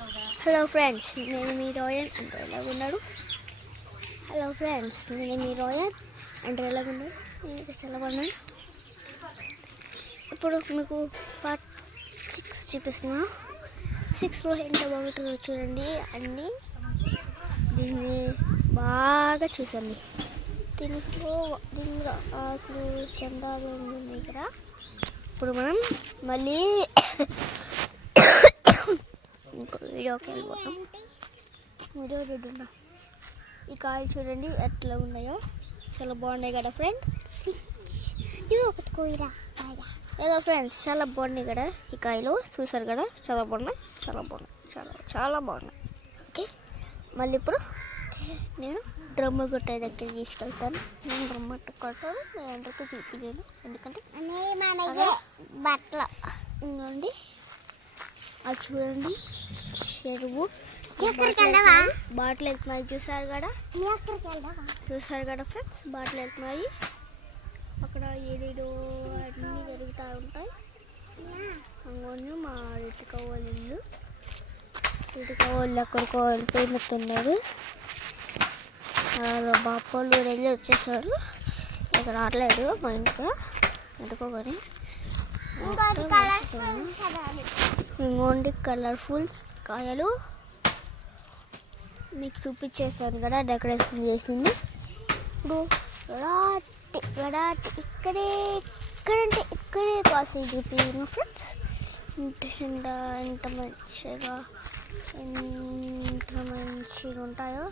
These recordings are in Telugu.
హలో ఫ్రెండ్స్, నేను మీ రోయన్ అంటే ఎలాగున్నాడు. హలో ఫ్రెండ్స్, నేను మీ రోయన్ అంటే ఎలాగున్నాడు. నేను చాలా బాగున్నాను. ఇప్పుడు మీకు పార్ట్ 6 చూపిస్తున్నా. 6లో ఎంత బాగుంటుందో చూడండి. అన్నీ దీన్ని బాగా చూసండి. దీంట్లో ఆకులు చందాలు ఉన్నాయి కదా. ఇప్పుడు మనం మళ్ళీ ఇంకో వీడియోకి వెళ్ళిపోతాం. వీడియో చూడండి. ఈ కాయలు చూడండి ఎట్లా ఉన్నాయో, చాలా బాగున్నాయి కదా ఫ్రెండ్స్. హలో ఫ్రెండ్స్, చాలా బాగున్నాయి కదా ఈ కాయలు. చూసారు కదా, చాలా బాగున్నాయి, చాలా బాగున్నాయి, చాలా బాగున్నాయి. ఓకే, మళ్ళీ ఇప్పుడు నేను డ్రమ్ము కొట్ట దగ్గర తీసుకెళ్తాను. నేను డ్రమ్ము కొట్టాను, నేను ఎంతతో చూపించాను ఎందుకంటే బట్టలు ఇంకోండి. అది చూడండి, చెరువు బాటలు వెళ్తున్నాయి. చూసారు కదా ఫ్రెండ్స్, బాటలు వెళ్తున్నాయి. అక్కడ ఏదేదో అన్నీ జరుగుతూ ఉంటాయి. అంగోని మా రితిక వాళ్ళు ఎక్కడికో వెళ్ళిపోయినట్టున్నారు. బాపోళ్ళు వెళ్ళి వచ్చేసారు. ఇక్కడ రావట్లేదు మా ఇంటికి ఎందుకోగాని. ఇంకోండి కలర్ఫుల్ కాయలు మీకు చూపించేసాను కదా, డెకరేషన్ చేసింది. ఇప్పుడు ఇక్కడే కాసేపు చూపించాను ఫ్రెండ్స్. ఎంత మంచిగా ఉంటాయో,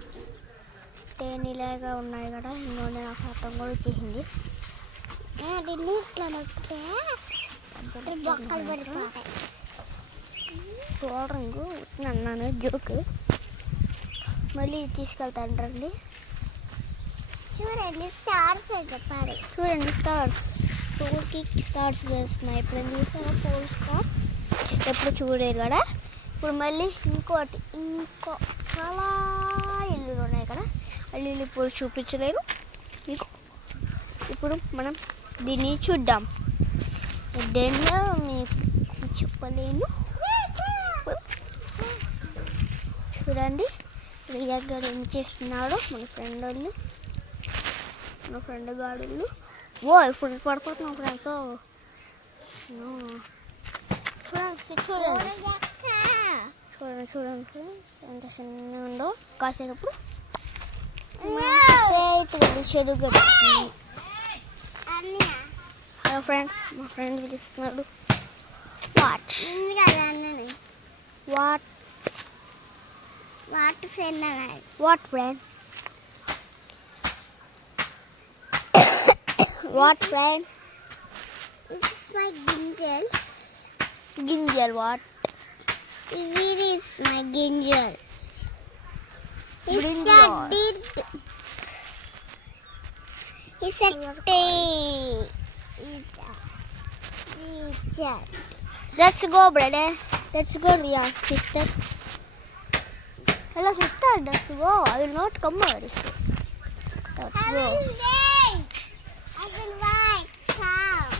తేనెలాగా ఉన్నాయి కదా. ఇంకోనే నాకు అర్థం కూడా వచ్చేసింది. చూడరింగు అన్నాను జోక్. మళ్ళీ తీసుకెళ్తాను రండి. చూడండి స్టార్స్ చెప్పాలి. చూడండి స్టార్స్, టూర్కి స్టార్స్ వేస్తున్నాయి. ఎప్పుడు చూసారా ఫోర్ స్టార్స్? ఎప్పుడు చూడలేదు కదా. ఇప్పుడు మళ్ళీ ఇంకో చాలా ఇల్లులు ఉన్నాయి కదా. ఇల్లు ఇప్పుడు చూపించలేను మీకు. ఇప్పుడు మనం దీన్ని చూద్దాం. దేనిలో మీకు చెప్పలేను. చూడండి రియా గారు ఏం చేస్తున్నాడు. మన ఫ్రెండ్ గాడు. ఇప్పుడు పడిపోతున్నాం ఫ్రెండ్స్. చూడండి ఎంత చిన్నగా ఉందో. కాసేటప్పుడు చెడుగా. హలో ఫ్రెండ్స్, మా ఫ్రెండ్ పిలుస్తున్నాడు. What friend? What friend? What friend? This is my ginjal. Ginger what? Where is my ginjal? It's a dirt. It's a tail. It's a teacher. Let's go, brother. Let's go, Ria, sister. Hello, sister. Let's go. I will not come over. Let's go. I will wait. Come.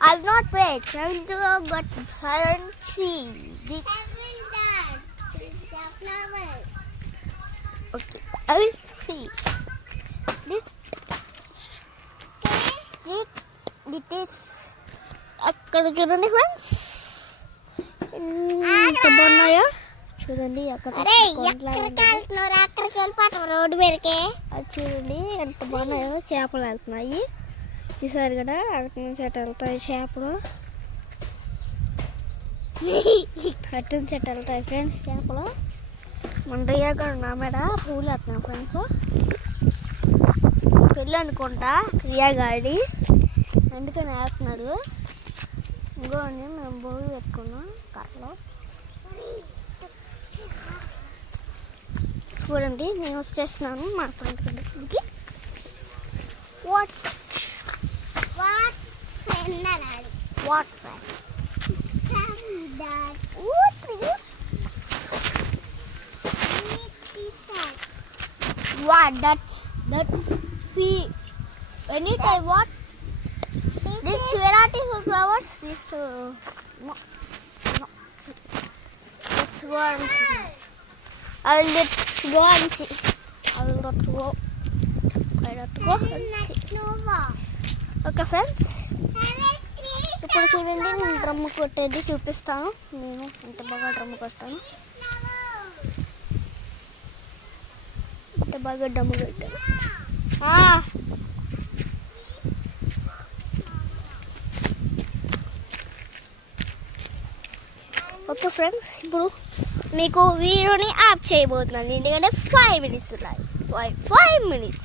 I will not wait. I will go get silent see. This. I will dance. It's the flowers. Okay. I will see. This. It is. అక్కడ చూడండి ఫ్రెండ్స్, ఎంత బాగున్నాయో చూడండి. అక్కడికి వెళ్ళిపోతాం రోడ్డు మీదకి. అది చూడండి ఎంత బాగున్నాయో. చేపలు వెళ్తున్నాయి చూసారు కదా. అక్కడి నుంచి అటు వెళ్తాయి చేపలు. అటు నుంచి అటు వెళ్తాయి ఫ్రెండ్స్ చేపలు. మన రియా గారు నా మీద పూలు వేస్తున్నాం ఫ్రెండ్స్. పెళ్ళి అనుకుంటా రియా గాడి, అందుకని వేస్తున్నారు. ఇంకోండి మేము భోగి పెట్టుకున్నాం కర్రలో. చూడండి నేను వచ్చేస్తున్నాను మా ఫ్రెండ్ దగ్గరికి. వాట్ ఫ్రెండ్ అనాలి. What friend? What? That's see. Anytime what? This variety of flowers. This go and see. Let's go and see. Let's go. Let's go and see. Nova. Okay friends, Have a great ఇప్పుడు చూడండి నేను డ్రమ్ కొట్టేది చూపిస్తాను. నేను ఎంత బాగా డ్రమ్ కొట్టాను, ఎంత బాగా డ్రమ్ కొట్టాను. ఓకే ఫ్రెండ్స్, ఇప్పుడు మీకు వీడియోని ఆప్ చేయబోతున్నాను ఎందుకంటే 5 minutes ఉన్నాయి. 5 minutes.